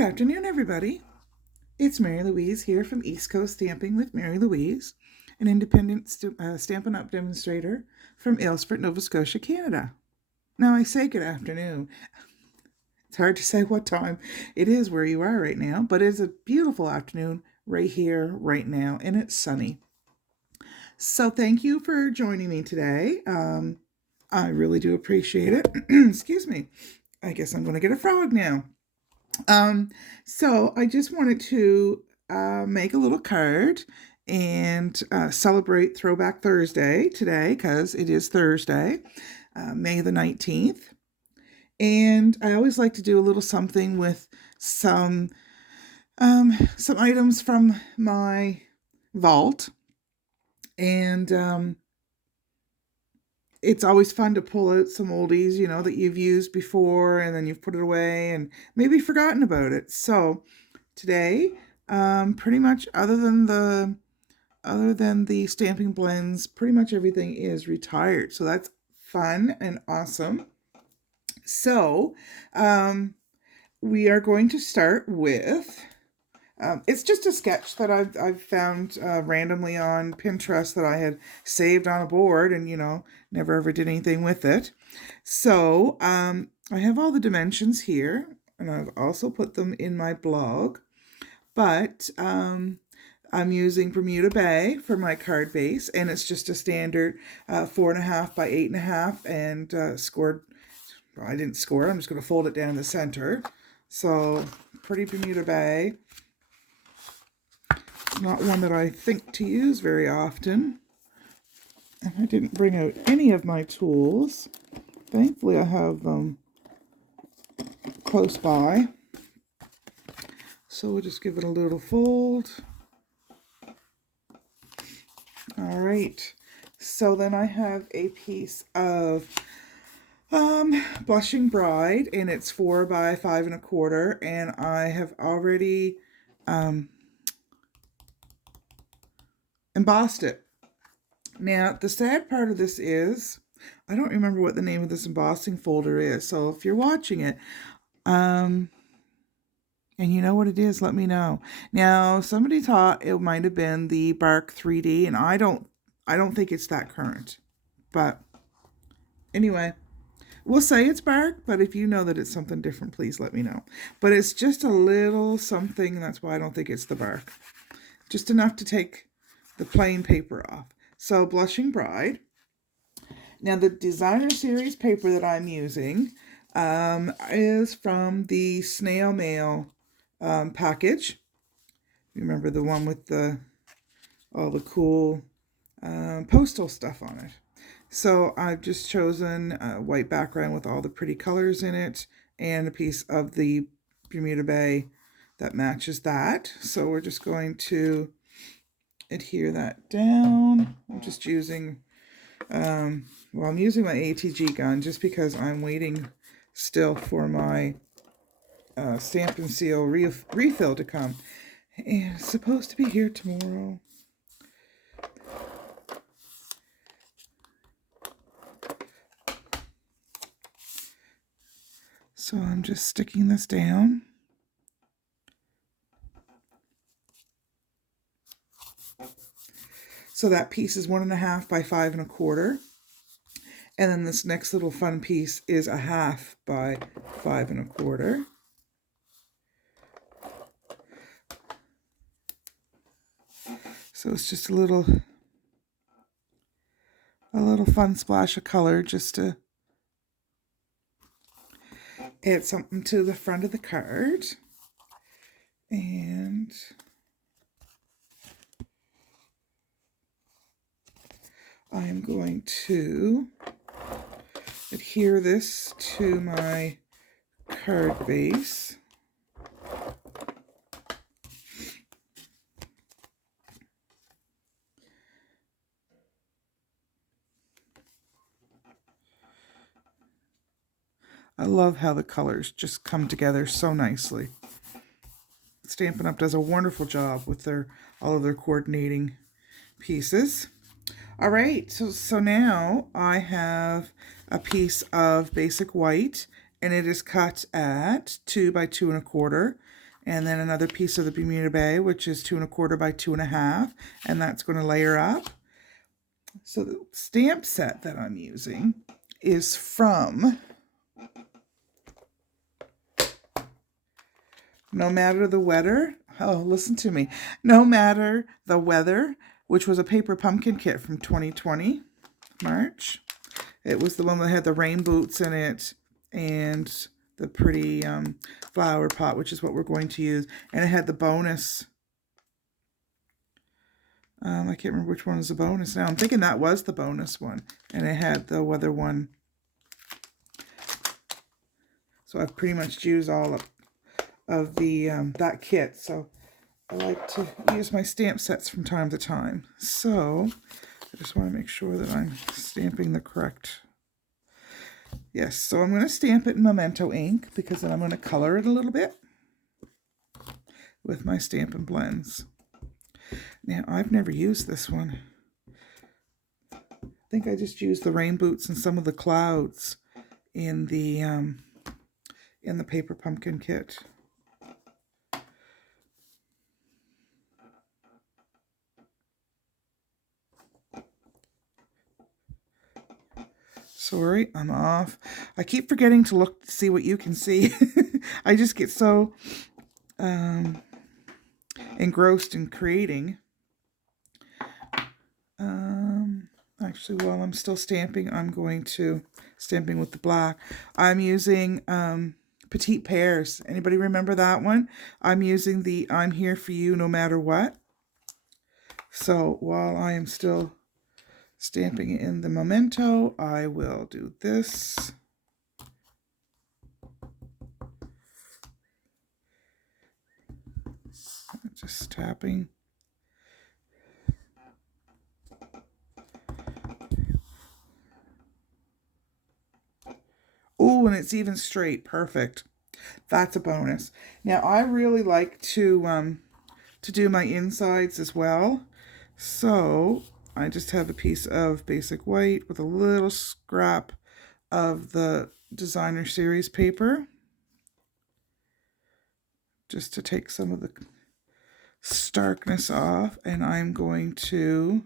Good afternoon, everybody. It's Mary Louise here from East Coast Stamping with Mary Louise, an independent Stampin' Up! Demonstrator from Aylesford, Nova Scotia, Canada. Now, I say good afternoon. It's hard to say what time it is where you are right now, but it's a beautiful afternoon right here, right now, and it's sunny. So thank you for joining me today. I really do appreciate it. Excuse me. I guess I'm going to get a frog now. So I just wanted to make a little card and celebrate Throwback Thursday today, because it is Thursday, May the 19th. And I always like to do a little something with some items from my vault. And it's always fun to pull out some oldies, you know, that you've used before and then you've put it away and maybe forgotten about it. So today, pretty much other than the stamping blends, pretty much everything is retired. So that's fun and awesome. So we are going to start with, it's just a sketch that I've found randomly on Pinterest that I had saved on a board and, you know, never ever did anything with it. So I have all the dimensions here, and I've also put them in my blog. But I'm using Bermuda Bay for my card base, and it's just a standard 4.5 by 8.5, and scored. Well, I didn't score. I'm just going to fold it down the center. So pretty Bermuda Bay. Not one that I think to use very often. And I didn't bring out any of my tools. Thankfully, I have them close by. So we'll just give it a little fold. All right. So then I have a piece of Blushing Bride, and it's 4 by 5 1/4, and I have already embossed it. Now, the sad part of this is, I don't remember what the name of this embossing folder is, so if you're watching it, and you know what it is, let me know. Now, somebody thought it might have been the Bark 3D, and I don't think it's that current. But anyway, we'll say it's Bark, but if you know that it's something different, please let me know. But it's just a little something, and that's why I don't think it's the Bark. Just enough to take the plain paper off. So Blushing Bride. Now the designer series paper that I'm using is from the Snail Mail package. Remember the one with all the cool postal stuff on it. So I've just chosen a white background with all the pretty colors in it and a piece of the Bermuda Bay that matches that. So we're just going to adhere that down. I'm just using, I'm using my ATG gun just because I'm waiting still for my Stamp and Seal refill to come. And it's supposed to be here tomorrow. So I'm just sticking this down. So that piece is 1.5 by 5 1/4. And then this next little fun piece is 1/2 by 5 1/4. So it's just a little fun splash of color just to add something to the front of the card. And I am going to adhere this to my card base. I love how the colors just come together so nicely. Stampin' Up! Does a wonderful job with all of their coordinating pieces. All right, so now I have a piece of basic white, and it is cut at 2 by 2 1/4. And then another piece of the Bermuda Bay, which is 2 1/4 by 2 1/2, and that's going to layer up. So the stamp set that I'm using is from No Matter the Weather. Oh, listen to me. No Matter the Weather, which was a paper pumpkin kit from 2020, March. It was the one that had the rain boots in it and the pretty flower pot, which is what we're going to use. And it had the bonus. I can't remember which one was the bonus now. I'm thinking that was the bonus one. And it had the weather one. So I've pretty much used all of the that kit. So I like to use my stamp sets from time to time. So I just want to make sure that I'm stamping the correct. Yes, so I'm going to stamp it in Memento ink because then I'm going to color it a little bit with my Stampin' Blends. Now, I've never used this one. I think I just used the rain boots and some of the clouds in the paper pumpkin kit. Sorry, I'm off. I keep forgetting to look to see what you can see. I just get so engrossed in creating. Actually, while I'm still stamping, I'm going to stamping with the black. I'm using Petite Pairs. Anybody remember that one? I'm using the I'm Here For You No Matter What. So while I am still stamping in the Memento, I will do this. Just tapping. Oh, and it's even straight. Perfect. That's a bonus. Now, I really like to do my insides as well. So I just have a piece of basic white with a little scrap of the designer series paper, just to take some of the starkness off, and I'm going to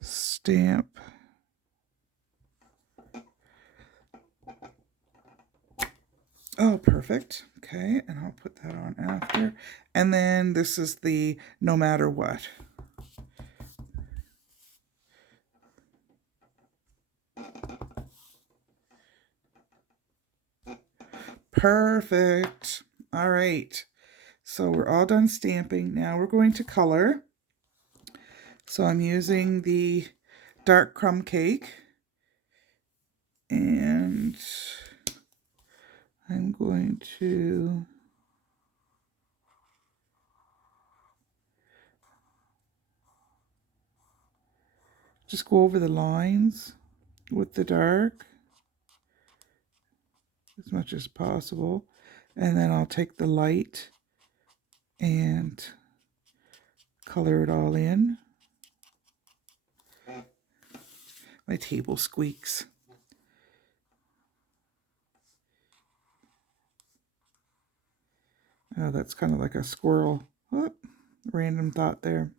stamp Oh, perfect. Okay, and I'll put that on after. And then this is the No Matter What. Perfect. All right. So we're all done stamping. Now we're going to color. So I'm using the dark crumb cake. And I'm going to just go over the lines with the dark as much as possible. And then I'll take the light and color it all in. My table squeaks. Oh, that's kind of like a squirrel. Whoop, random thought there.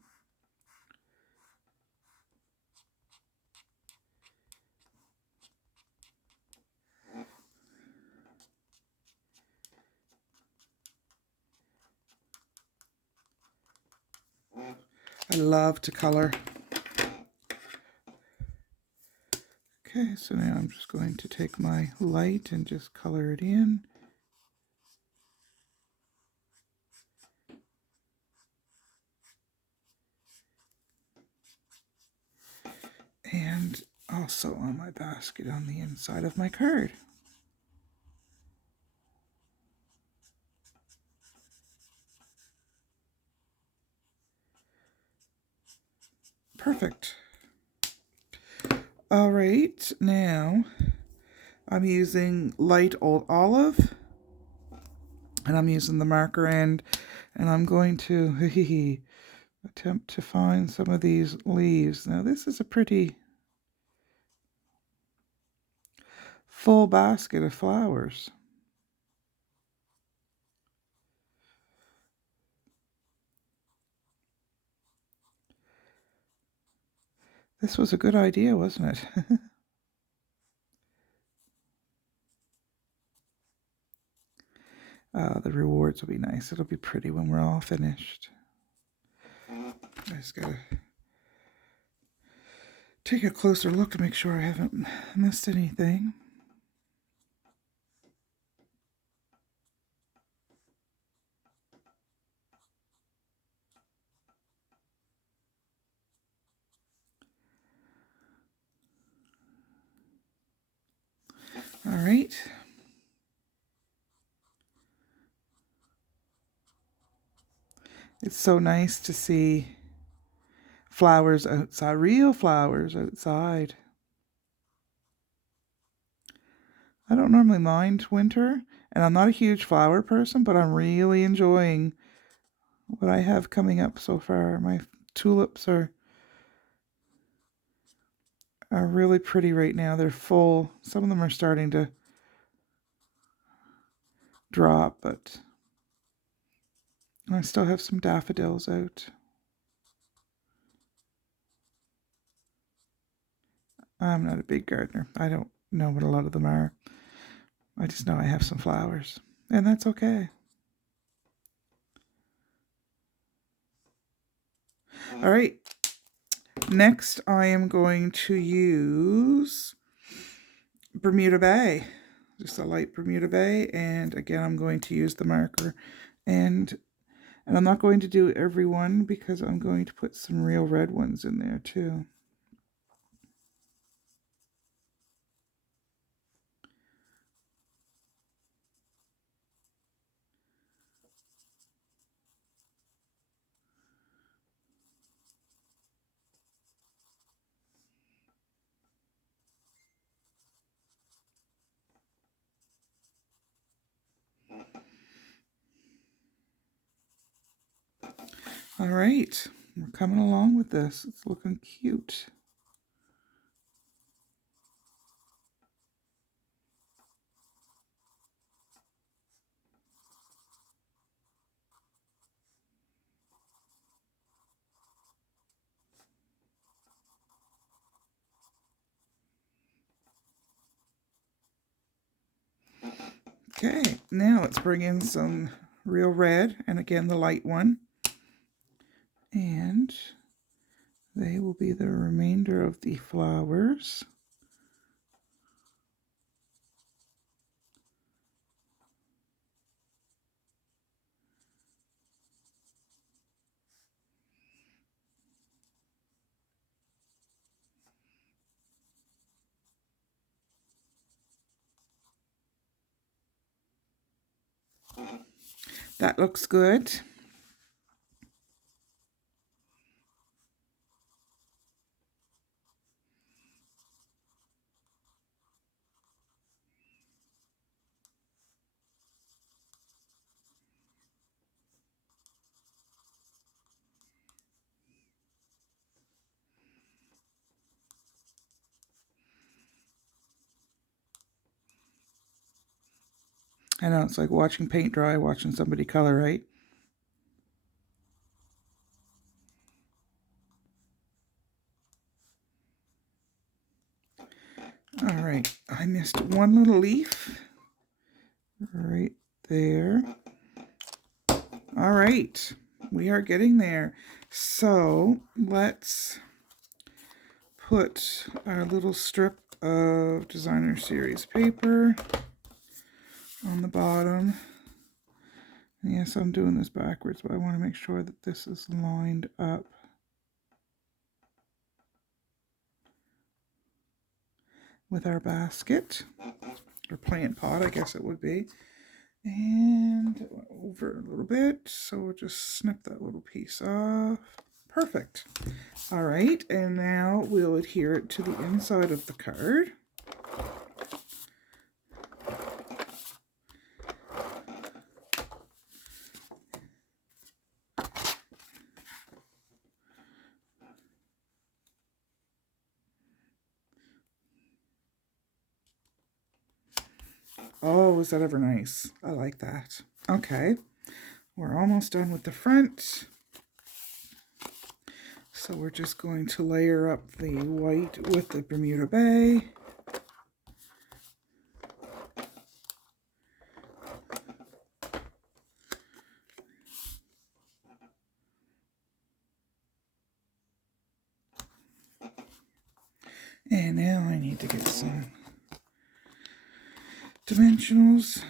I love to color. Okay, so now I'm just going to take my light and just color it in. And also on my basket on the inside of my card. Perfect. All right, now I'm using light old olive, and I'm using the marker end, and I'm going to attempt to find some of these leaves. Now this is a pretty full basket of flowers. This was a good idea, wasn't it? The rewards will be nice. It'll be pretty when we're all finished. I just gotta take a closer look to make sure I haven't missed anything. All right. It's so nice to see flowers outside, real flowers outside. I don't normally mind winter, and I'm not a huge flower person, but I'm really enjoying what I have coming up so far. My tulips are really pretty right now. They're full. Some of them are starting to drop, but I still have some daffodils out. I'm not a big gardener. I don't know what a lot of them are. I just know I have some flowers, and that's okay. All right. Next, I am going to use Bermuda Bay. Just a light Bermuda Bay, and again, I'm going to use the marker. And I'm not going to do every one because I'm going to put some real red ones in there too. All right, we're coming along with this. It's looking cute. Okay, now let's bring in some real red, and again the light one. And they will be the remainder of the flowers. That looks good. I know, it's like watching paint dry, watching somebody color, right? All right, I missed one little leaf right there. All right, we are getting there. So let's put our little strip of designer series paper on the bottom. Yes, I'm doing this backwards, but I want to make sure that this is lined up with our basket, or plant pot, I guess it would be. And over a little bit, so we'll just snip that little piece off. Perfect. All right, and now we'll adhere it to the inside of the card. Oh, is that ever nice? I like that. Okay, we're almost done with the front. So we're just going to layer up the white with the Bermuda Bay. And now I need to get some dimensionals.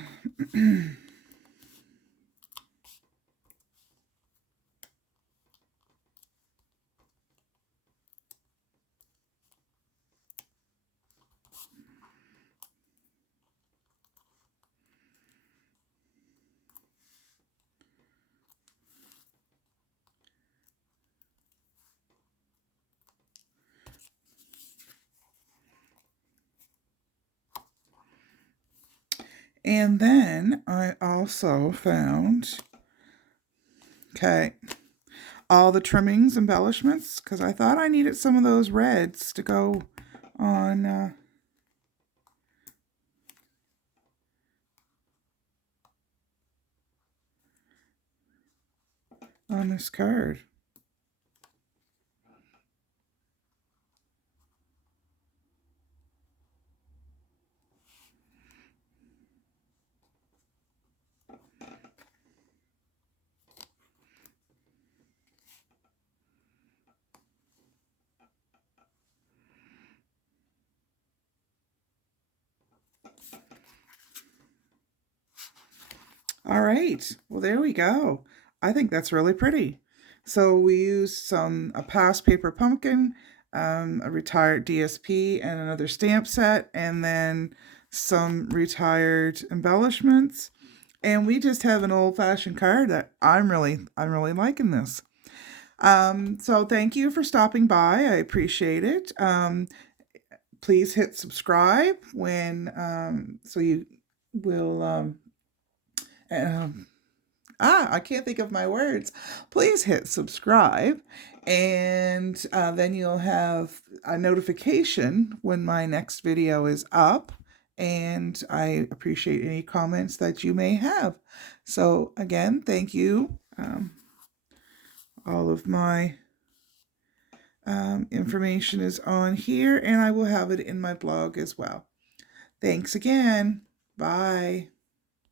And then I also found, all the trimmings, embellishments, because I thought I needed some of those reds to go on this card. All right, well, there we go. I think that's really pretty. So we used a past paper pumpkin, a retired DSP, and another stamp set, and then some retired embellishments. And we just have an old-fashioned card that I'm really liking this. So thank you for stopping by. I appreciate it. Please hit subscribe when so you will I can't think of my words. Please hit subscribe, and then you'll have a notification when my next video is up. And I appreciate any comments that you may have. So again, thank you. All of my information is on here, and I will have it in my blog as well. Thanks again. Bye.